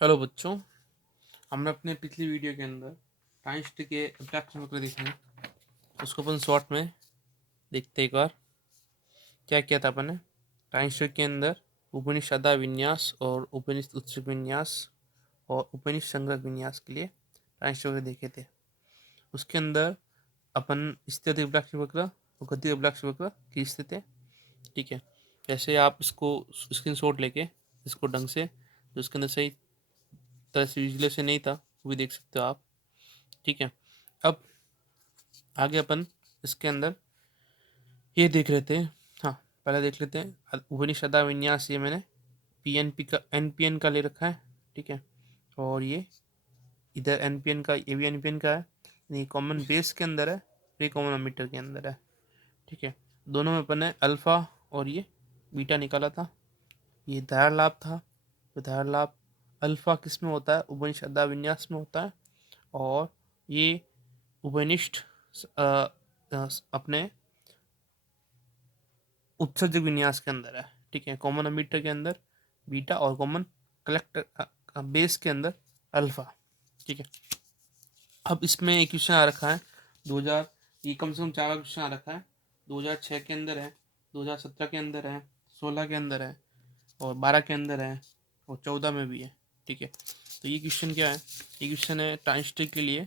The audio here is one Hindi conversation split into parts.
हेलो बच्चों, हमने अपने पिछली वीडियो के अंदर टाइम्स के एब्स्ट्रैक्ट वगैरह देखे हैं। उसको अपन शॉर्ट में देखते एक बार। क्या किया था अपन ने टाइम्स के अंदर? उपनिषदा विन्यास और उपनिषद उत्सुक विन्यास और उपनिषद संग्रह विन्यास के लिए टाइम्स वगैरह देखे थे। उसके अंदर अपन स्थिति अभिलाक्ष वक्र और गति अभिलाक्ष वक्र खींचते थे। ठीक है, जैसे आप इसको स्क्रीनशॉट लेके इसको ढंग से, जो उसके अंदर सही तरह से विजुअलाइजेशन नहीं था वो भी देख सकते हो आप। ठीक है, अब आगे अपन इसके अंदर ये देख रहे थे। हाँ, पहले देख लेते हैं उपनिषदा विन्यास। ये मैंने पीएनपी का एनपीएन का ले रखा है। ठीक है, और ये इधर एनपीएन का, ये भी एनपीएन का है। ये कॉमन बेस के अंदर है, ये कॉमन अमीटर के अंदर है। ठीक है, दोनों में अपन ने अल्फा और ये बीटा निकाला था। ये धार लाभ था। तो धार लाभ अल्फा किस में होता है? उपनिषदा विन्यास में होता है। और ये उपनिष्ठ अपने उत्सर्जक विन्यास के अंदर है। ठीक है, कॉमन अमीटर के अंदर बीटा और कॉमन कलेक्टर बेस के अंदर अल्फा। ठीक है, अब इसमें एक क्वेश्चन आ रखा है 2000, ये कम से कम 4 क्वेश्चन आ रखा है। 2006 के अंदर है, 2017 के अंदर है, 16 के अंदर है और 12 के अंदर है और 14 में भी है। ठीक है, तो ये क्वेश्चन क्या है? ये क्वेश्चन है ट्रांजिस्टर के लिए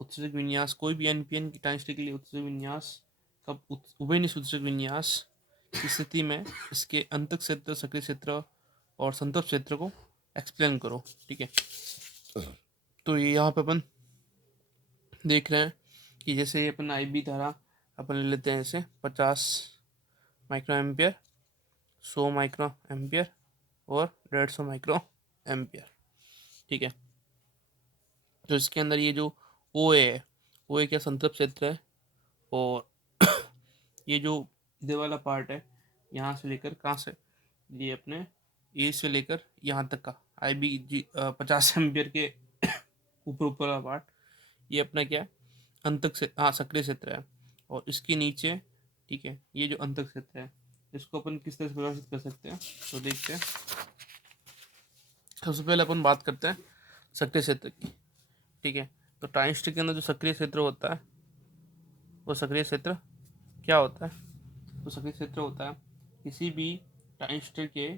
उत्सर्जक विन्यास, कोई भी एनपीएन की ट्रांजिस्टर के लिए उत्सर्जक विन्यास कब उभयनिष्ठ उत्सर्जक विन्यास की स्थिति में इसके अंतक क्षेत्र, सक्रिय क्षेत्र और संतप्त क्षेत्र को एक्सप्लेन करो। ठीक है, तो ये यहाँ पे अपन देख रहे हैं कि जैसे ये अपन आई बी धारा अपन ले लेते हैं, जैसे 50 माइक्रो एम्पियर, 100 माइक्रो एम्पियर और 150 माइक्रो एम्पियर। ठीक है, तो इसके अंदर ये जो ओ है, ओ ए क्या संतृप्त क्षेत्र है। और ये जो इधर वाला पार्ट है, यहाँ से लेकर कहाँ से, ये अपने ए से लेकर यहाँ तक का आई बी जी 50 एम्पियर के ऊपर ऊपर वाला पार्ट, ये अपना क्या है? अंतक से, हाँ, सक्रिय क्षेत्र है। और इसके नीचे, ठीक है, ये जो अंतक क्षेत्र है, इसको अपन किस तरह से परिभाषित कर सकते हैं, तो देखते हैं। सबसे पहले अपन बात करते हैं सक्रिय क्षेत्र की। ठीक है, तो ट्रांजिस्टर के अंदर जो सक्रिय क्षेत्र होता है, वो सक्रिय क्षेत्र क्या होता है? तो सक्रिय क्षेत्र होता है किसी भी ट्रांजिस्टर के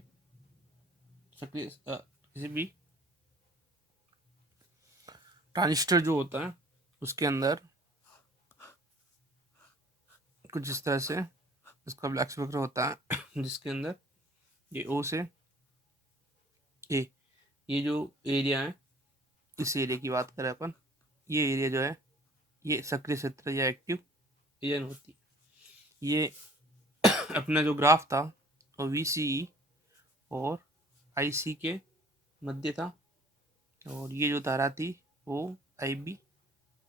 सक्रिय किसी भी ट्रांजिस्टर जो होता है उसके अंदर कुछ इस तरह से इसका ब्लैक वक्र होता है जिसके अंदर ये ओ से ए, ये जो एरिया है, इस एरिया की बात करें अपन, ये एरिया जो है ये सक्रिय क्षेत्र या एक्टिव रीजन होती है। ये अपना जो ग्राफ था वो वी सी ई और आई सी के मध्य था। और ये जो धारा थी वो आई बी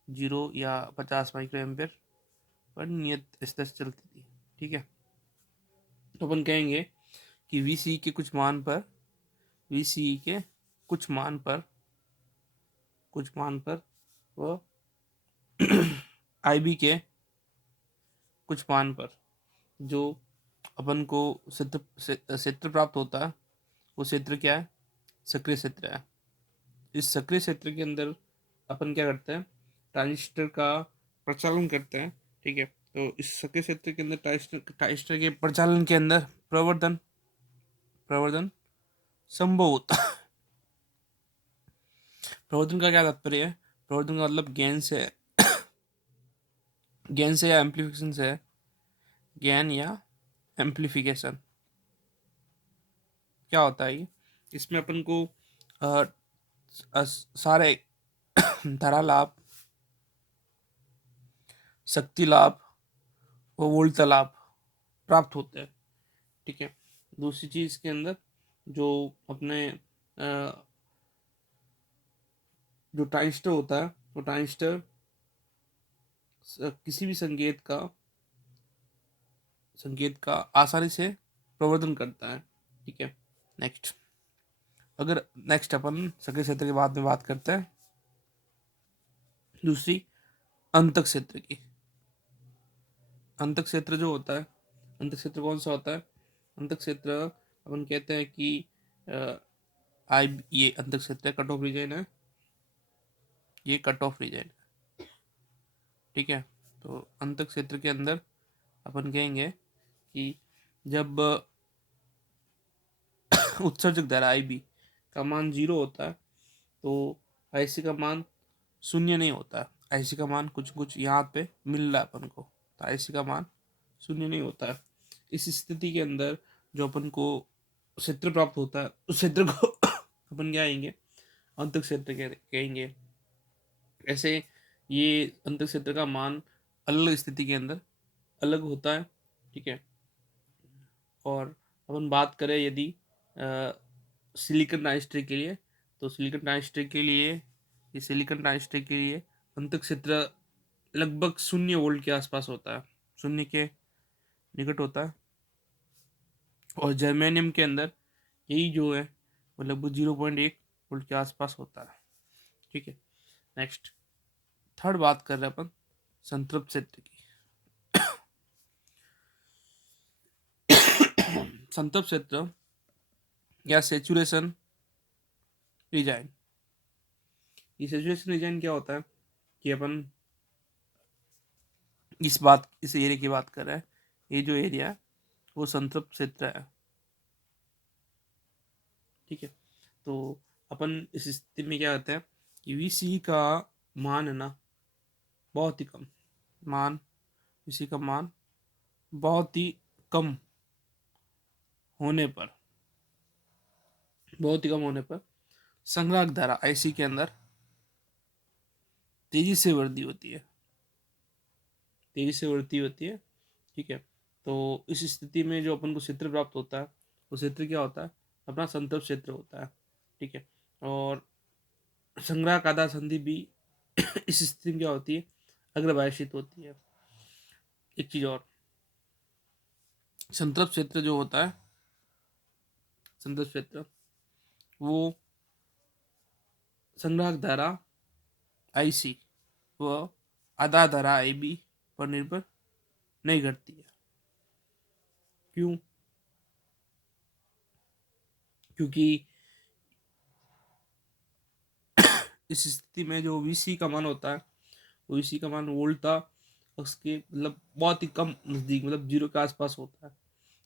0 या 50 माइक्रो एम्पियर पर नियत स्तर से चलती थी। ठीक है, तो अपन कहेंगे कि वी सी के कुछ मान पर, वी सी के कुछ मान पर, कुछ मान पर वो आई बी के कुछ मान पर जो अपन को क्षेत्र प्राप्त होता है, वो क्षेत्र क्या है? सक्रिय क्षेत्र है। इस सक्रिय क्षेत्र के अंदर अपन क्या करते हैं? ट्रांजिस्टर का प्रचालन करते हैं। ठीक है, तो इस सक्रिय क्षेत्र के अंदर ट्रांजिस्टर के प्रचालन के अंदर प्रवर्धन प्रवर्धन संभव होता है। प्रवर्धन का क्या तात्पर्य है? प्रवर्धन का मतलब गेन से, गेन से या एम्पलीफिकेशन से, गेन या एम्पलीफिकेशन। क्या होता है ये? इसमें अपन को सारे धारा लाभ, शक्ति लाभ और वोल्टता लाभ प्राप्त होते हैं। ठीक है, दूसरी चीज के अंदर जो अपने जो ट्रांजिस्टर होता है, वो ट्रांजिस्टर किसी भी संकेत का आसानी से प्रवर्धन करता है। ठीक है, नेक्स्ट, अगर नेक्स्ट अपन सक्रिय क्षेत्र के बाद में बात करते हैं दूसरी अंतक क्षेत्र की। अंतक क्षेत्र जो होता है, अंतक क्षेत्र कौन सा होता है? अंतक क्षेत्र अपन कहते हैं कि आई, ये अंतक क्षेत्र कट ऑफ रीजन है, ये कट ऑफ रीजन, ठीक है। तो अंतक क्षेत्र के अंदर अपन कहेंगे कि जब उत्सर्जक धारा आई बी का मान 0 होता है तो आई सी का मान शून्य नहीं होता। आई सी का मान कुछ कुछ यहाँ पे मिल रहा है अपन को, तो आई सी का मान शून्य नहीं होता है। इस स्थिति के अंदर जो अपन को क्षेत्र प्राप्त होता है उस क्षेत्र को अपन क्या कहेंगे, अंतक क्षेत्र कहेंगे। ऐसे ये अंतक क्षेत्र का मान अलग स्थिति के अंदर अलग होता है, ठीक है। और अपन बात करें यदि सिलिकॉन डाइऑक्साइड के लिए, तो सिलिकॉन डाइऑक्साइड के लिए, ये सिलिकॉन डाइऑक्साइड के लिए अंतक क्षेत्र लगभग 0 वोल्ट के आसपास होता है, 0 के निकट होता है। और जर्मेनियम के अंदर यही जो है वो लगभग 0.1 वोल्ट के आसपास होता है, ठीक है। नेक्स्ट थर्ड बात कर रहे हैं अपन संतृप्त क्षेत्र की। संतृप्त क्षेत्र या सेचुरेशन रीजन, ये सेचुरेशन रीजन क्या होता है कि अपन इस एरिया की बात कर रहे हैं। ये जो एरिया है वो संतृप्त क्षेत्र है, ठीक है। तो अपन इस स्थिति में क्या करते हैं कि वीसी का मान है ना बहुत ही कम, मान वीसी का मान बहुत ही कम होने पर, बहुत ही कम होने पर संग्राहक धारा आईसी के अंदर तेजी से वृद्धि होती है, तेजी से वृद्धि होती है, ठीक है। तो इस स्थिति में जो अपन को क्षेत्र प्राप्त होता है वो क्षेत्र क्या होता है, अपना संतृप्त क्षेत्र होता है, ठीक है। और संग्राहक आधार संधि भी इस स्थिति में क्या होती है, अग्रभाषित होती है। एक चीज और, संतृप्त क्षेत्र जो होता है, संतृप्त क्षेत्र वो संग्राहक धारा आईसी व आधार धारा आईबी पर निर्भर नहीं करती है। क्यों? क्योंकि इस स्थिति में जो वीसी का मान होता है वो वीसी का मान वोल्टा उसके मतलब बहुत ही कम नज़दीक, मतलब 0 के आसपास होता है,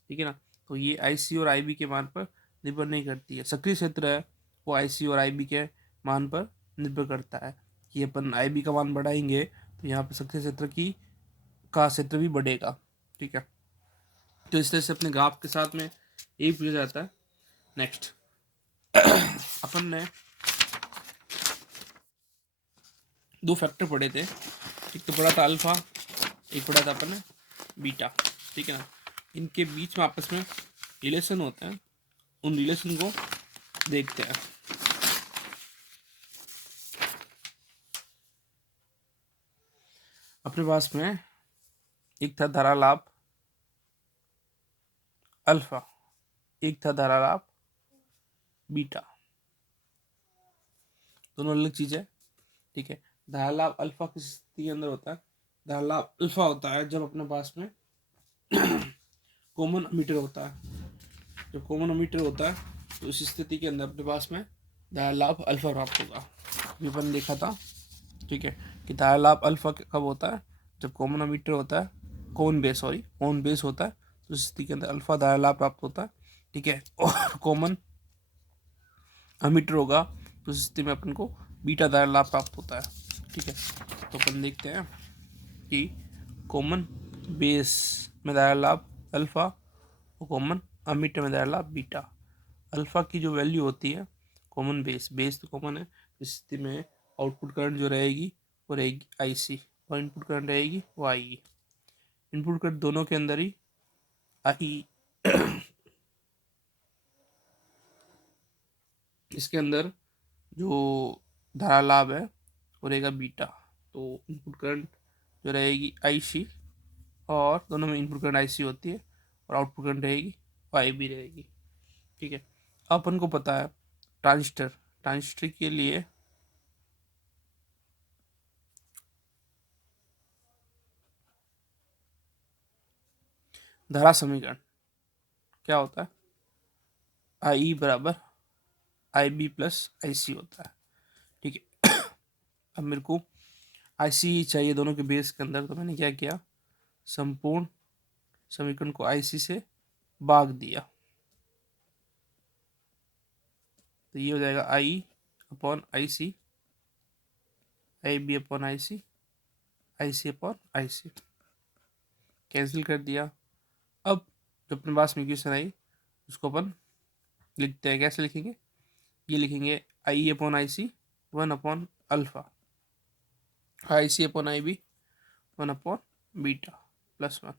ठीक है ना। तो ये आईसी और आईबी के मान पर निर्भर नहीं करती है। सक्रिय क्षेत्र है वो आईसी और आईबी के मान पर निर्भर करता है कि अपन आईबी का मान बढ़ाएंगे तो यहाँ पर सक्रिय क्षेत्र की का क्षेत्र भी बढ़ेगा, ठीक है। तो इस तरह से अपने ग्राफ के साथ में यही पूछा जाता है। नेक्स्ट अपन ने 2 फैक्टर पढ़े थे, एक तो पढ़ा था अल्फा, एक पढ़ा था अपन ने बीटा, ठीक है ना। इनके बीच में आपस में रिलेशन होते हैं, उन रिलेशन को देखते हैं। अपने पास में एक था धारा लाभ अल्फा, एक था धारा लाभ बीटा, दोनों अलग चीज है, ठीक है। धारा लाभ अल्फा किस स्थिति के अंदर होता है, धारा लाभ अल्फा होता है जब अपने पास में कॉमन अमीटर होता है। जब कॉमन अमीटर होता है तो इस स्थिति के अंदर अपने पास में धारा लाभ अल्फा प्राप्त होगा। अभी अपन देखा था, ठीक है, कि धारा लाभ अल्फा कब होता है, जब कॉमन अमीटर होता है, कॉमन बेस होता है, तो इस स्थिति के अंदर अल्फा धारा लाभ प्राप्त होता है, ठीक है। और कॉमन अमीटर होगा तो इस स्थिति में अपन को बीटा धारा लाभ प्राप्त होता है, ठीक है। तो अपन देखते हैं कि कॉमन बेस में धारा लाभ अल्फा और कॉमन अमीटर में धारा लाभ बीटा। अल्फा की जो वैल्यू होती है, कॉमन बेस तो कॉमन है, इस स्थिति में आउटपुट करंट जो रहेगी वो रहेगी आईसी और इनपुट करंट रहेगी वो आईई। इनपुट करंट दोनों के अंदर ही आई इसके अंदर जो धारा लाभ है वो रहेगा बीटा। तो इनपुट करंट जो रहेगी आईसी और दोनों में इनपुट करंट आईसी होती है और आउटपुट करंट रहेगी आई भी रहेगी, ठीक है। अपन को पता है ट्रांजिस्टर ट्रांजिस्टर के लिए धारा समीकरण क्या होता है, आई बराबर आई बी प्लस आई सी होता है। ठीक है। अब मेरे को आई सी चाहिए दोनों के बेस के अंदर, तो मैंने क्या किया, संपूर्ण समीकरण को आई सी से भाग दिया, तो ये हो जाएगा I upon I C, I B upon I C, I C upon I C, cancel कर दिया। अब जो अपने पास में इक्वेशन आई उसको अपन लिखते हैं, कैसे लिखेंगे, ये लिखेंगे I upon I C 1 upon alpha, I C upon I B 1 upon beta plus 1।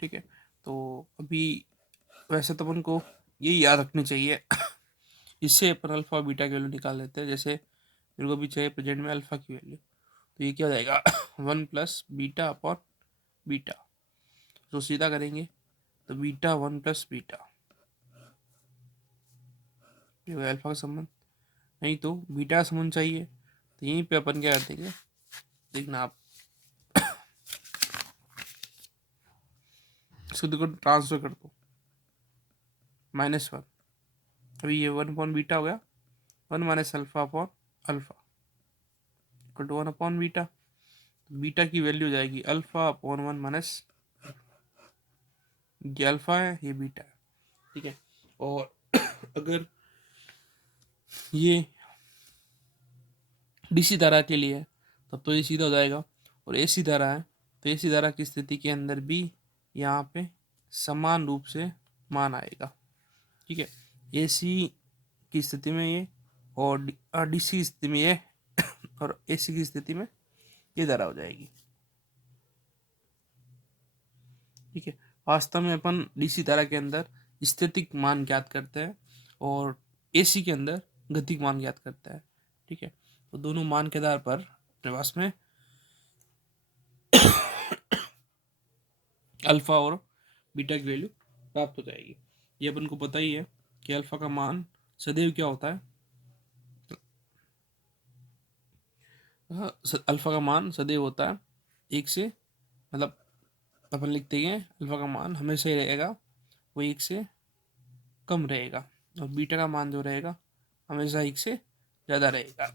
ठीक है, तो अभी वैसे तो अपन को ये याद रखनी चाहिए। इससे अपन अल्फा और बीटा की वैल्यू निकाल लेते हैं। जैसे मेरे को भी चाहिए प्रेजेंट में अल्फा की वैल्यू, तो ये क्या हो जाएगा 1 प्लस बीटा अपॉन बीटा, तो सीधा करेंगे तो बीटा 1 प्लस बीटा, ये हो अल्फा का संबंध। नहीं तो बीटा का संबंध चाहिए, तो यहीं पे अपन क्या कर देंगे, देखना आप, शुद्ध को ट्रांसफर कर दो, -1, अभी ये 1 अपॉन बीटा हो गया, 1 minus alpha upon alpha equal to 1 upon beta, beta की वैल्यू हो जाएगी अल्फा अपॉन 1 माइनस, ये अल्फा है ये बीटा है। ठीक है, और अगर ये डीसी धारा के लिए है तब तो ये सीधा हो जाएगा, और एसी धारा है तो एसी धारा की स्थिति के अंदर भी यहाँ पे समान रूप से मान आएगा। ठीक है, एसी की स्थिति में ये, और डीसी की स्थिति में ये, और एसी की स्थिति में ये धारा हो जाएगी। ठीक है, वास्तव में अपन डीसी धारा के अंदर स्थितिक मान ज्ञात करते हैं और एसी के अंदर गतिक मान ज्ञात करते हैं। ठीक है, तो दोनों मान के आधार पर अपने पास में अल्फा और बीटा की वैल्यू प्राप्त हो जाएगी। ये अपन को पता ही है कि अल्फा का मान सदैव क्या होता है, अल्फा का मान सदैव होता है 1 से, मतलब अपन लिखते हैं अल्फा का मान हमेशा ही रहेगा वो 1 से कम रहेगा, और बीटा का मान जो रहेगा हमेशा 1 से ज़्यादा रहेगा।